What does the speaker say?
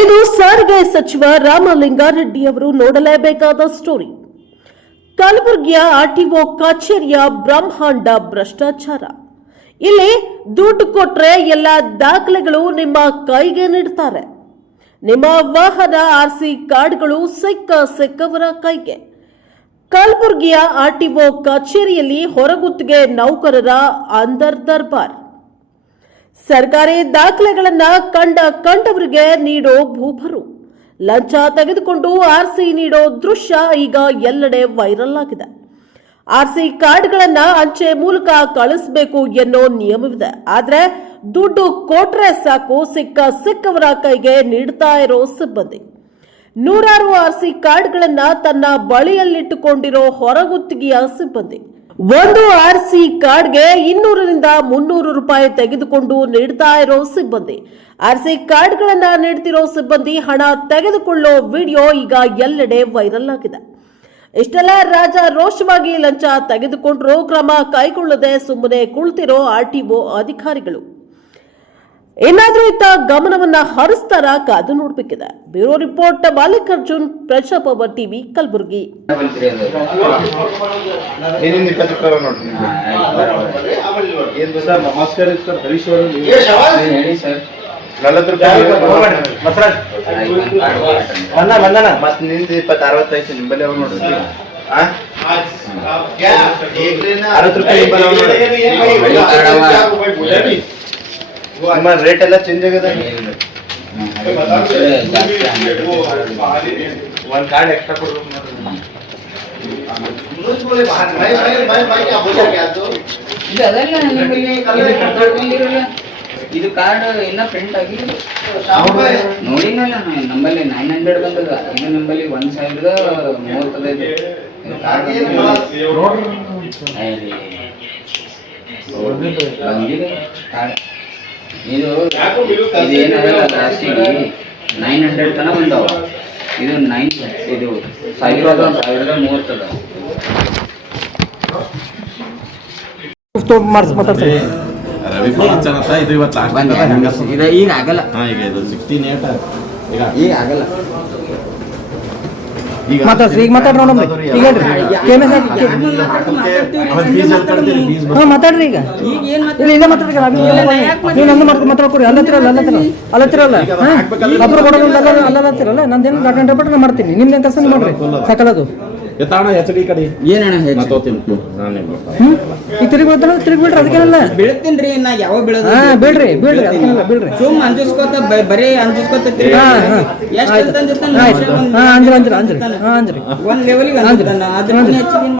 ಇದು ಸಾರಿಗೆ ಸಚಿವ ರಾಮಲಿಂಗಾರೆಡ್ಡಿ ಅವರು ನೋಡಲೇಬೇಕಾದ ಸ್ಟೋರಿ. ಕಲಬುರಗಿಯ ಆರ್ಟಿಒ ಕಚೇರಿಯ ಬ್ರಹ್ಮಾಂಡ ಭ್ರಷ್ಟಾಚಾರ. ಇಲ್ಲಿ ದುಡ್ಡು ಕೊಟ್ರೆ ಎಲ್ಲ ದಾಖಲೆಗಳು ನಿಮ್ಮ ಕೈಗೆ ನೀಡ್ತಾರೆ. ನಿಮ್ಮ ವಾಹನ ಆರ್ಸಿ ಕಾರ್ಡ್ಗಳು ಸಿಕ್ಕವರ ಕೈಗೆ. ಕಲಬುರಗಿಯ ಆರ್ಟಿಒ ಕಚೇರಿಯಲ್ಲಿ ಹೊರಗುತ್ತಿಗೆ ನೌಕರರ ಅಂದರ್ ದರ್ಬಾರ್. ಸರ್ಕಾರಿ ದಾಖಲೆಗಳನ್ನ ಕಂಡವರಿಗೆ ನೀಡೋ ಭೂಪರು ಲಂಚ ತೆಗೆದುಕೊಂಡು ಆರ್ಸಿ ನೀಡೋ ದೃಶ್ಯ ಈಗ ಎಲ್ಲೆಡೆ ವೈರಲ್ ಆಗಿದೆ. ಆರ್ಸಿ ಕಾರ್ಡ್ಗಳನ್ನ ಅಂಚೆ ಮೂಲಕ ಕಳಿಸಬೇಕು ಎನ್ನೋ ನಿಯಮವಿದೆ. ಆದ್ರೆ ದುಡ್ಡು ಕೊಟ್ರೆ ಸಾಕು ಸಿಕ್ಕವರ ಕೈಗೆ ನೀಡ್ತಾ ಇರೋ ಸಿಬ್ಬಂದಿ ನೂರಾರು ಆರ್ಸಿ ಕಾರ್ಡ್ಗಳನ್ನ ತನ್ನ ಬಳಿಯಲ್ಲಿಟ್ಟುಕೊಂಡಿರೋ ಹೊರಗುತ್ತಿಗೆಯ ಸಿಬ್ಬಂದಿ ಒಂದು ಆರ್ಸಿ ಕಾರ್ಡ್ಗೆ 200 ರಿಂದ 300 ರೂಪಾಯಿ ತೆಗೆದುಕೊಂಡು ನೀಡ್ತಾ ಇರೋ ಸಿಬ್ಬಂದಿ ಆರ್ಸಿ ಕಾರ್ಡ್ಗಳನ್ನ ನೀಡ್ತಿರೋ ಸಿಬ್ಬಂದಿ ಹಣ ತೆಗೆದುಕೊಳ್ಳೋ ವಿಡಿಯೋ ಈಗ ಎಲ್ಲೆಡೆ ವೈರಲ್ ಆಗಿದೆ. ಇಷ್ಟೆಲ್ಲ ರಾಜಾರೋಷವಾಗಿ ಲಂಚ ತೆಗೆದುಕೊಂಡ್ರೂ ಕ್ರಮ ಕೈಗೊಳ್ಳದೆ ಸುಮ್ಮನೆ ಕುಳಿತಿರೋ ಆರ್ಟಿಒ ಅಧಿಕಾರಿಗಳು ಏನಾದ್ರೂ ಇತ್ತ ಗಮನವನ್ನ ಹರಿಸ್ತಾರ ಕಾದು ನೋಡ್ಬೇಕಿದೆ. Bureau report Mallikarjun, Prajapower TV, Kalaburagi. Rate ಎಲ್ಲ ಚೇಂಜ್ ಆಗಿದೆ. ಒಂದ್ ಕಾರ್ಡ್ ಎಕ್ಸ್ಟ್ರಾ ಕೊಡ್ಬೇಕು. ಇದು ಕಾರ್ಡ್ ಎಲ್ಲ ಪ್ರಿಂಟ್ ಆಗಿ ನೋಡಿನಲ್ಲ. ನಮ್ಮಲ್ಲಿ 900 ಬಂದದ. ಇನ್ನು ನಮ್ಮಲ್ಲಿ 1035 ಬಂದಿದೆ ಕಾರ್ಡ್. ಇದು ಏನಾಗಲ್ಲ, ಲಾಸ್ಟಿಗೆ 900 ತನಕ ಬಂದವ. ಇದು 1030 ಈಗ ಆಗಲ್ಲ. ಈಗ ಆಗಲ್ಲ. ಮಾತಾಡ್ರಿ ಈಗ ಮಾತಾಡ್ರಿ ನೋಡೋಣ. ಈಗ ಮಾತಾಡ್ರಿ ಈಗ ಇಲ್ಲ ಮಾತಾಡ್ರಿ. ನೀವು ನಂದು ಮಾತಾಡ್ಕೊರಿ. ಅಲ್ಲತ್ತಿರಲ್ಲ ಅಪ್ರ ಕೊಡೋದು ಅಲ್ಲತ್ತಿರಲ್ಲ. ನಂದೇನು ಗಾರ್ಡನ್ ರಿಪೋರ್ಟ್ ನಾ ಮಾಡ್ತೀನಿ. ನಿಮ್ದೇನು ಕೆಲಸ ಮಾಡ್ರಿ ಸಕಲದು. ಈಗ ತಿರುಗಿಬಿಡ್ರಿ. ಅದಕ್ಕೇನಲ್ಲ ಬೀಳ್ತೀನ್ರಿ. ನಾ ಯಾವಾಗ ಬೀಳೋದು? ಬೀಳ್ರಿ ಬೀಳ್ರಿ. ಸುಮ್ ಅಂಜಿಸ್ಕೋತ ಬರೀ ಅಂಜಿಸ್ಕೋತ ಅಂಜ್ರಿ ಒಂದ್ ಲೆವೆಲ್ಗೆ ಅದ್ರ ಹೆಚ್ಚಿಗೆ